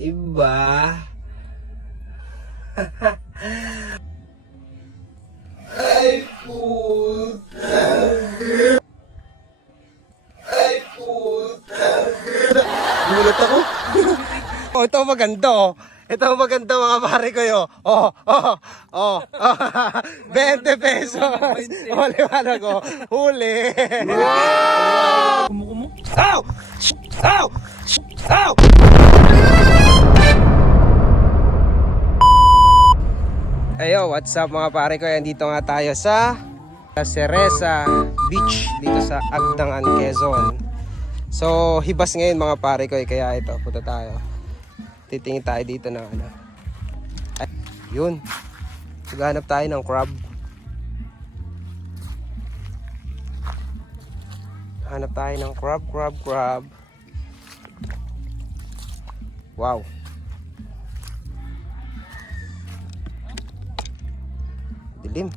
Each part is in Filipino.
Iba. Ay, puta. Ay, puta. Gulat ako. Oh, ito maganda oh. Ito maganda mga pare ko yo. Oh. 20 pesos. Oh, liwanag ko. Huli. Wow! Kumukumo? Ow! Ow! Ow! Ayo, what's up mga pare ko? Dito nga tayo sa Cereza Beach dito sa Agdangan, Quezon. So, hibas ngayon mga pare ko, kaya ito, punta tayo. Titingin tayo dito ng ano. Ay, yun. Maghanap tayo ng crab. Hanap tayo ng crab. Wow. Dilim.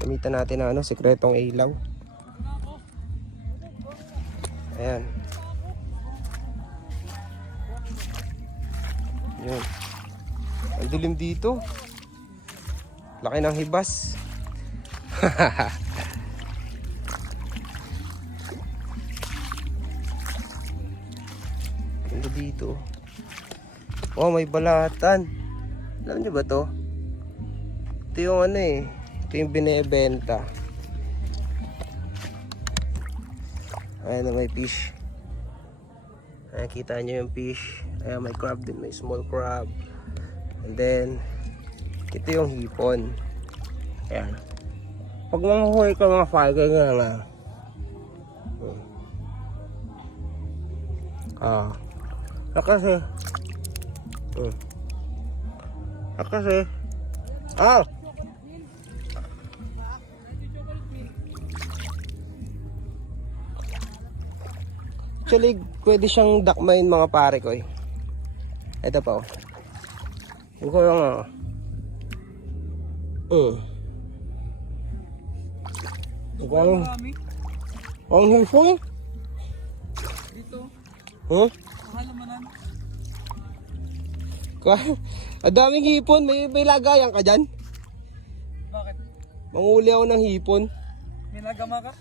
Gamitan natin ng sikretong ilaw. Ayan. Yun. Ang dilim dito. Laki ng hibas. Ganda dito. Oh, may balatan. Alam niyo ba to? Ito yung ito yung binebenta. Ayan na may fish. Ayan, kita nyo yung fish. Ayan, may crab din, may small crab. And then, ito yung hipon. Ayan. Pag manguhuli ka mga falcon nga nga. Kasi. Kasi. Actually, pwede siyang dakmain mga pare ko eh. Ito pa oh. Yung ko lang ang hipon? Dito. Huh? Mahal naman na. Ang daming hipon. May lagayan ka dyan? Bakit? Manguli ako ng hipon. May nagama ka?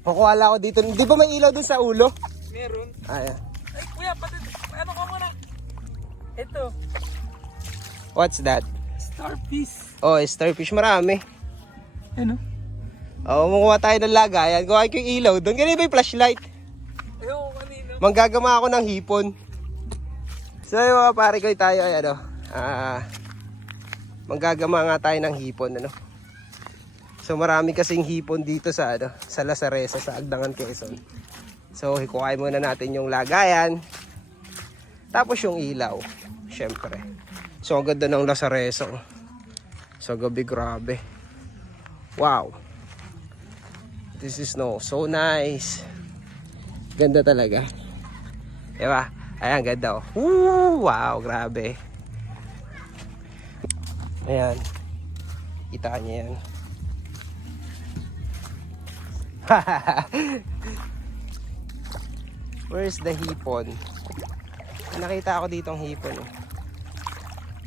Pakuwala ko dito. Di ba may ilaw dun sa ulo? Meron. Ayan. Ay, kuya, pati, ano ka muna? Ito. What's that? Starfish. Oh, starfish. Marami. Ano? Makuha tayo ng lagayan. Kuha ko yung ilaw doon. Ganun ba yung flashlight? Ayaw ko kanina. Manggagama ako ng hipon. So yung mga pare ko tayo ay manggagama nga tayo ng hipon So marami kasing hipon dito sa sa La Cereza sa Agdangan, Quezon. So hikuhain muna natin yung lagayan. Tapos yung ilaw, syempre. So ang ganda ng La Cereza. Sa gabi, grabe. Wow. This is so nice. Ganda talaga. Diba? Ayan, ganda oh. Woo! Wow, grabe. Ayan. Kita niya yan. Where's the hipon? Nakita ako dito ang hipon eh.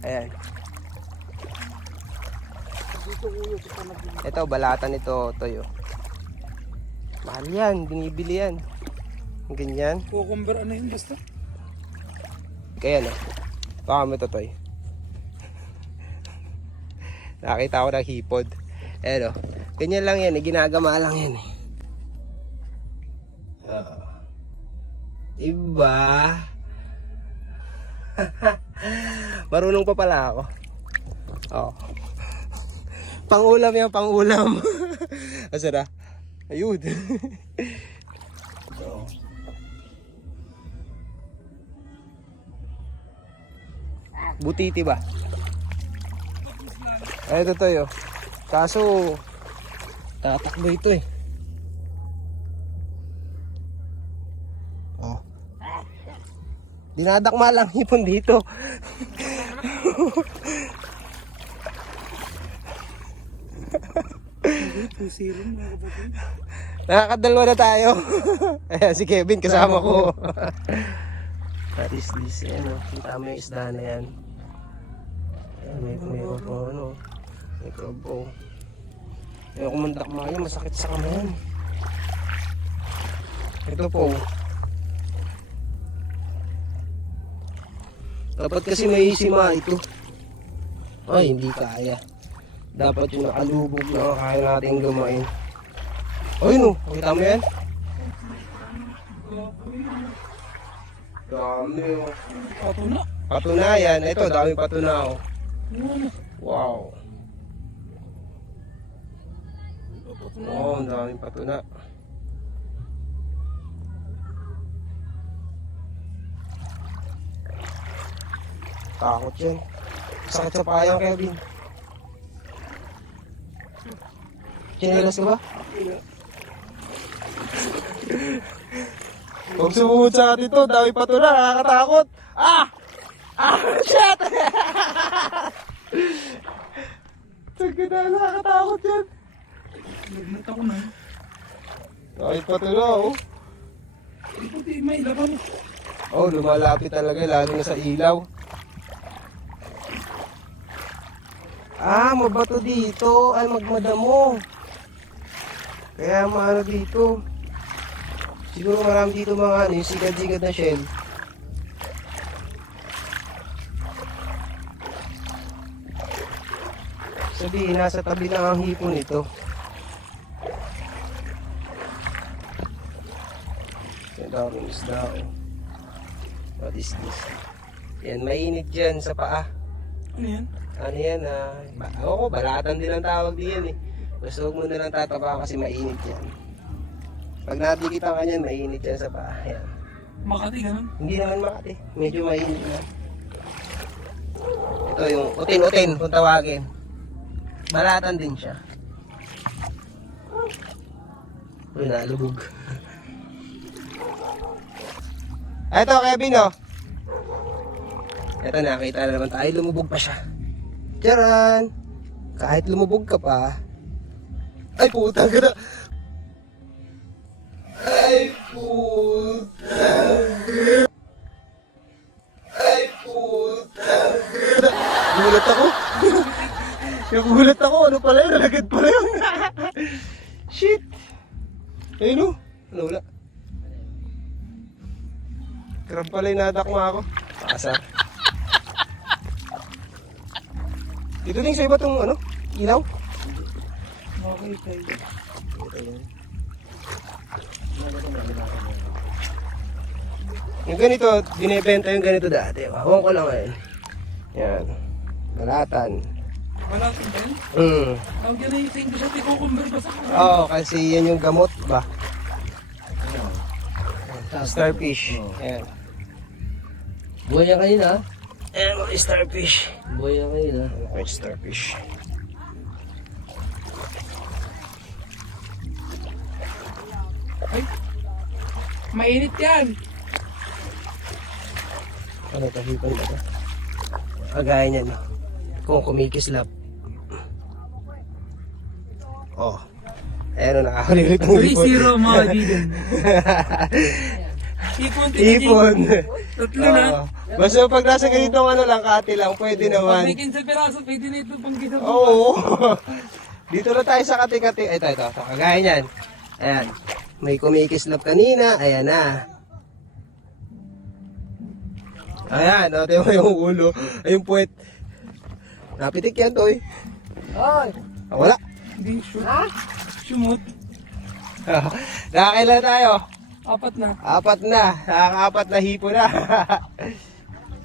Ayan. Ito, balatan ito, toyo. Mahal yan, binibili yan. Ganyan. Cucumber, ano yun basta? Kaya baka mo totoy. Nakita ko ng hipod. Ayan ganyan lang yan, ginagama lang yan eh. Iba. Marunong pa pala ako. Pangulam yan, pangulam. Asara. Ayun. Butiti ba? Ay, ito tayo. Kaso, tatakbo ito eh. Dinadakma lang hipon dito. Nakakadalwa na tayo. Ayan si Kevin kasama ko. That is this, yan o. Kita mo yung isda na yan. Ayan, mayroon po ano. May crab po. Ayan, kumundak mo yan, masakit sa kamay yan. Ito po. Dapat kasi may isima ito. Ay, hindi kaya. Dapat yung nakalubog na kaya natin gumain. Ay no, kita mo yan? Dami oh. Patuna. Patuna yan. Ito, daming patuna oh. Wow. Oh, ang daming patuna. Takot yan. Sakit sa payang, Kevin. Chinelas ka ba? Huwag sumumod sa atin to, dami patuna, nakakatakot. Ah! Ah! Shit! Sagad na, nakakatakot yan. Nagnat ako na. Dami patuna oh. Puti, may laban. Oh, lumalapit talaga, lalo na sa ilaw. Ah, mabato dito. Ay, magmadamo. Kaya maano dito. Siguro marami dito mga ano, yung sigad-sigad na shell. Sabihin, nasa tabi lang ang hipon ito. Ang daming isda. Oh. What is this? Yan, mainit dyan sa paa. Ano yan? Ano yan, ako, balatan din ang tawag diyan eh. Basta huwag mo na lang tataba kasi mainit yan. Pag natikitan ka niyan, mainit yan sa paa. Yan. Makati, ganun. Hindi naman Makati, medyo mainit na. Ito yung utin-utin kung tawagin. Balatan din siya. Uy, nalubog. Ito, Kevin, oh. Ito, nakita na naman tayo, lumubog pa siya. Tiyaran! Kahit lumubog ka pa. Ay, puta ka na! Ay, puta! Ay, puta! Gulat ako! Nagulat ako! Ano pala yun? Nalagad pala yun! Shit! Ayun o! Ano wala? Crab pala yung nadakma ako. Pasar. Dito din sa iba itong ano, ilaw. Okay, tayo. Yung ganito, binibenta yung ganito dati. Ewan ko lang ngayon. Yan. Balatan. Wala ka din? Tawag yan yung tingin sa cucumber ba sa Oo, kasi yan yung gamot ba? Starfish. Yan. Buhay niya kanina. Ayan mga starfish. Buhay niya kanina. Mga starfish. Ay! Mainit yan! Ano tahipan ba ito? Agaya niyan. Kung kumikislap. Oh. Ayan o, nakakalilit ng hipon. 3-0 mga kaibigan. Ipon, Hipon. Tatlo na. Oo. Basta pag nasa ganitong ano lang, kati lang, pwede Pag naman. may 15 piraso, pwede na ito pang gisa. Oo. Dito na tayo sa kati-kati. Ito. Kagaya niyan. Ayan. May kumikislap kanina. Ayan na. Ayan. Natin mo yung ulo. Ay, yung puwet. Napitik yan, Toy. Ay! Wala. Hindi, shoot. Shumot. Nakakailan tayo? 4 na. 4 na. Nakaka-4 na hipo na.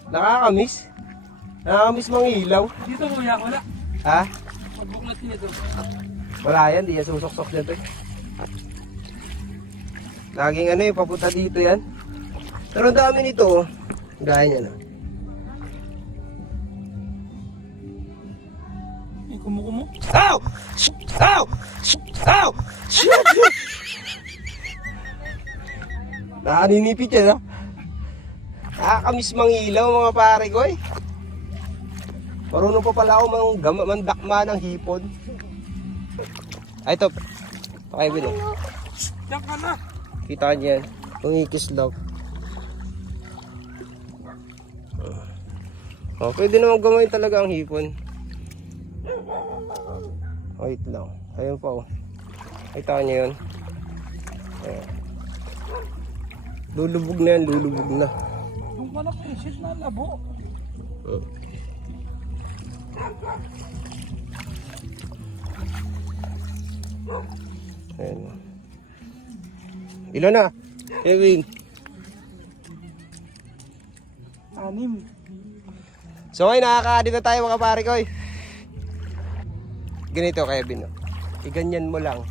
Nakakamiss. Nakakamiss mga ilaw. Dito kuya, wala. Ha? Pagbuklat niya ito. Wala yan. Di yan susok-sok dyan, Toy. Laging ano yung papunta dito yan. Pero ang dami nito. Gaya niya na. May kumukumo. Ow! Ow! Ow! Shit! Nakaninipit yan, ha? Nakakamiss mangilaw, mga pare ko, eh. Marunong pa pala ako mandakma ng hipon. Ay, ito. Pakibin, oh. Diyan ka na. Kita niyo yan. Kumikislap. Oh, pwede naman gawin talaga ang hipon. Wait lang. Ayun pa oh. Kita niyo yun. Ayan. Lulubog na yan, lulubog na. Yung ka na pisit na labo. Ayan. Ilan na? Kevin. 6. So ngayon nakakaadit na tayo mga pare ko. Ganito Kevin. No? Iganyan mo lang.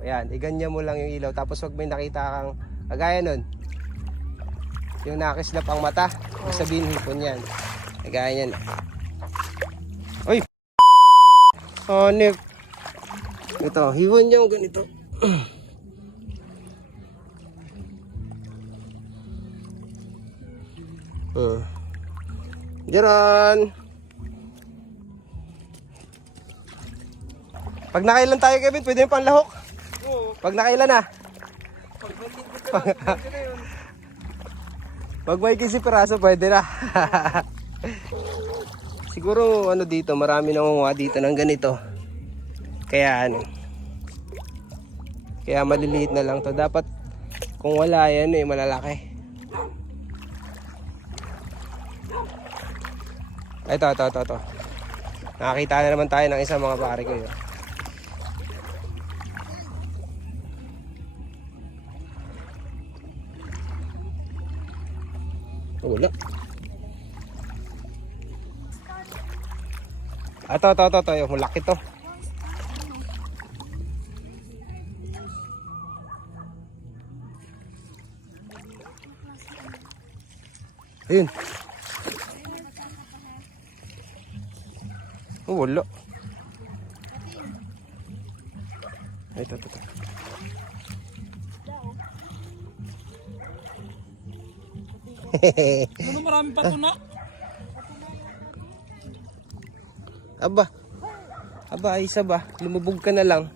Ayan, iganyan mo lang yung ilaw. Tapos wag may nakita kang kagaya nun. Yung nakislap ang mata. Sabihin hipon yan. Kagaya yan. Uy! Hanip. Ito, hipon yung ganito. Diyan. Pag nakailan tayo Kevin, pwede yung panlahok. Oo. Pag nakailan na. Pag may 15 piraso, pwede na. Siguro ano dito, marami nangunguha dito ng ganito. Kaya ano. Kaya maliliit na lang to. Dapat kung wala yan malalaki. Ito. Nakakita na naman tayo ng isang mga pare ko yun. Wala. Ito. Yung malaki to. Ayun. Wala. Ito. Ano maraming patunak? Aba, isa ba? Lumubog ka na lang.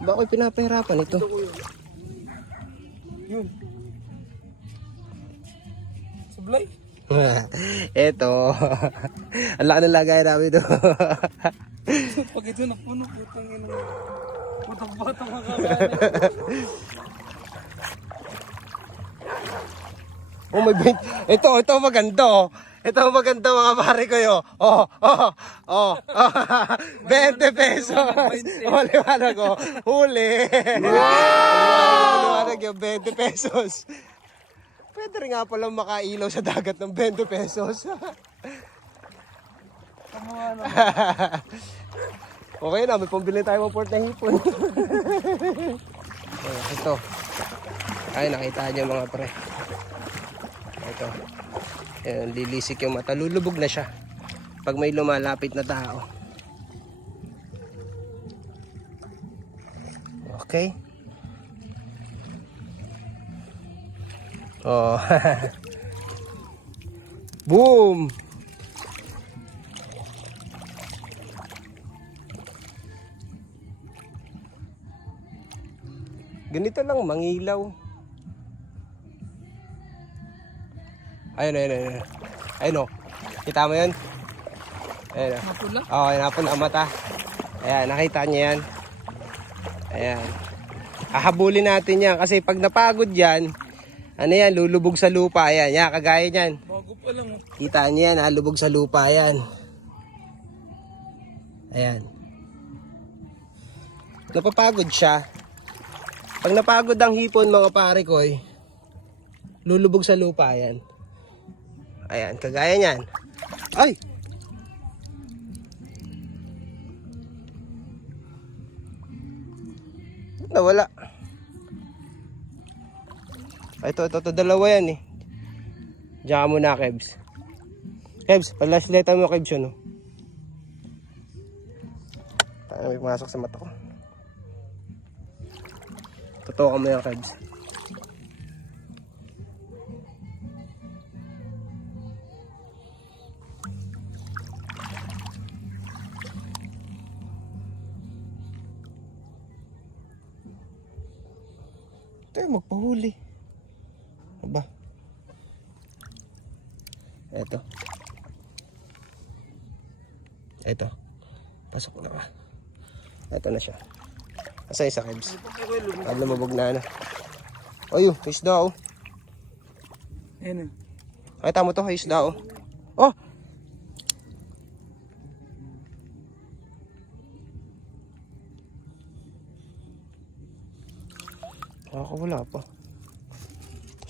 Ba ako'y pinapahirapan ito? Yun. Sablay. Eto. Ang laki ng lagay namin doon. Pag ito napuno, putang ina. Putang-batang makakain. Oh my God. Ito maganda oh. Ito maganda mga pare ko yo. Oh. 20 pesos. Oh, liwanag ko. Huli. Liwanag yung 20 pesos. Pwede rin nga pala makailaw sa dagat ng 20 pesos. Okay na, may pambili tayo ng port na hipon. Ito. Ay, nakita niyo mga pre. Ito. Ayan, lilisik yung mata. Lulubog na siya pag may lumalapit na tao. Okay. Oh. Boom. Ganito lang mangilaw. Ayun o. Kita mo yun? Ayun o. Napula? Oo, napula ang mata. Ayan, nakita niya yan. Ayan. Hahabulin natin yan kasi pag napagod yan, ano yan, lulubog sa lupa. Ayan, yan, kagaya yan. Bago pa lang. Kita niya yan, lubog sa lupa yan. Ayan. Napapagod siya. Pag napagod ang hipon mga pare ko, lulubog sa lupa yan. Ayan, kagaya niyan. Ay! Nawala. Ito, dalawa yan eh. Diyan ka muna, Kebs. Kebs, palashletan mo, Kebs yun, no? Tayo, may pumasok sa mata ko. Totoo ka mo yan, Kebs. Tayo magpahuli. Aba. Ito. Pasok na ka. Ito na siya. Asa isa, Kebs? Lumabog na. Ayun, isda oh. Ayan. Nakita mo to, isda oh. Oh! Wala pa.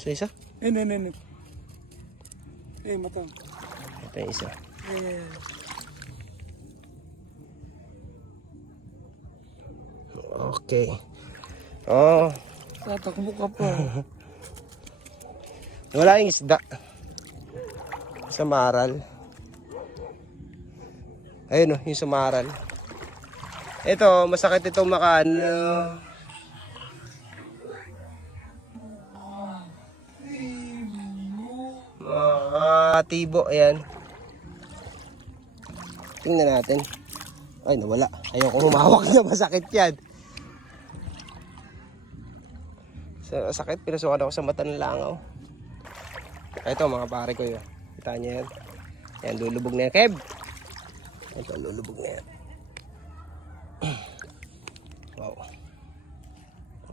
Isa? Ayan. Eh, matang. Ito yung isa. Eh. Okay. Oh, Tatakbo ka pa. wala yung isda. Sa maral. Ayun oh, yung sa maral. Ito, masakit itong makaan. Tibo, ayan. Tingnan natin. Ay, nawala. Ayoko humawak na, masakit yan. Sakit, pinasukan ako sa mata ng langaw. Ito mga pare ko yun. Kita niya yan. Yan, lulubog na yan. Keb! Ito, lulubog na yan. Wow.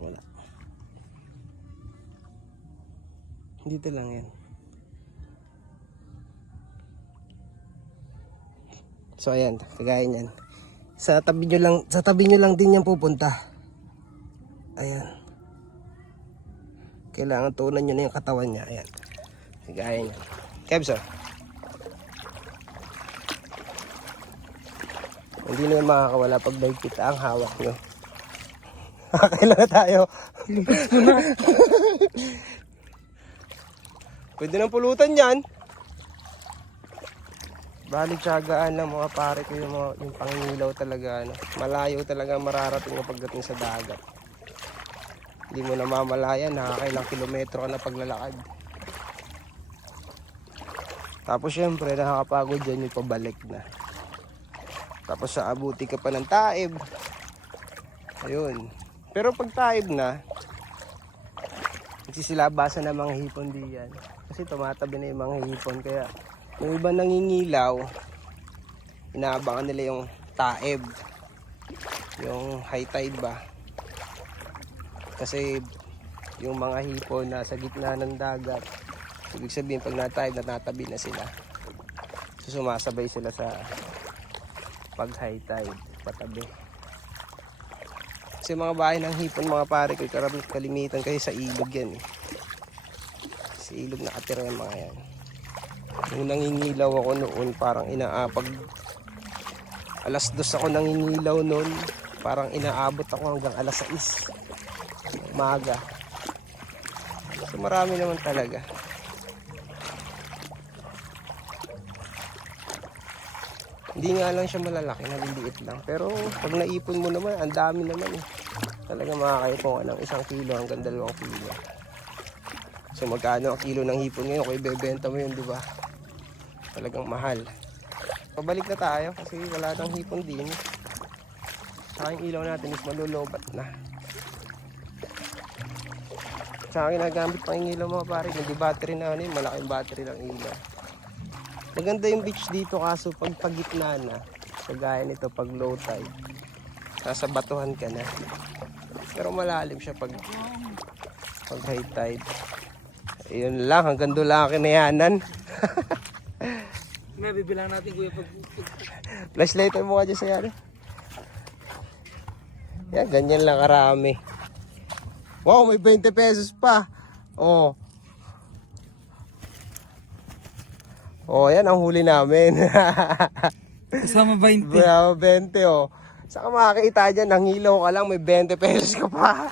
Wala. Dito lang yan. So ayan, kagaya niyan. Sa tabi nyo lang din yan pupunta. Ayan. Kailangan tuunan nyo na yung katawan niya. Ayan. Kagaya niyan. Kebs oh. Hindi naman makakawala pag mahigpit ang hawak nyo. Kailan na tayo? Pwede nang pulutan yan. Bali tiyagaan lang mga pare ko yung pangingilaw talaga. Malayo talaga mararating mo pagdating sa dagat. Hindi mo na mamalayan, nakakailang kilometro ka na paglalakad. Tapos syempre nakakapagod dyan yung pabalik na. Tapos sa abuti ka pa ng taib. Ayun. Pero pag taib na, nagsisilabasan ng mga hipon diyan. Kasi tumatabi na yung mga hipon. Kaya yung iba nangingilaw, inaabangan nila yung taib. Yung high tide ba. Kasi yung mga hipon nasa gitna ng dagat. Ibig sabihin pag na-tide, natatabi na sila. So sumasabay sila sa pag high tide, patabi. Kasi mga bahay ng hipon mga pare ko, kalimitan kayo sa ilog yan eh. Sa ilog nakatira yung mga yan. Nung nangingilaw ako noon, parang pag alas 2 ako nangingilaw noon, parang inaabot ako hanggang alas 6 umaga. So marami naman talaga. Hindi nga lang siya malalaki, naliliit lang. Pero pag naipon mo naman, ang dami naman eh. Talaga makakaipo ka ng 1 kilo hanggang 2 kilo. So magkano ang kilo ng hipon ngayon? Kung ibebenta mo yun, di ba? Talagang mahal. Pabalik na tayo kasi wala nang hipon din. Saka yung ilaw natin is malulobat na. Saka ginagamit pa yung ilaw mga pare. Hindi battery na ano yun, malaking battery lang ilaw. Maganda yung beach dito kaso pag pagitna na, kagaya nito pag low tide, nasa batuhan ka na. Pero malalim siya pag high tide. Ayun lang, hanggang doon lang kinayanan. May bibilang natin kuya pag... Flashlight mo ka dyan sa yan. Yan, ganyan lang karami. Wow, may 20 pesos pa. Oh. Oh, yan ang huli namin. Kasama 20. Bravo, 20 oh. Saka makakita dyan, nangilaw ka lang, may 20 pesos ka pa.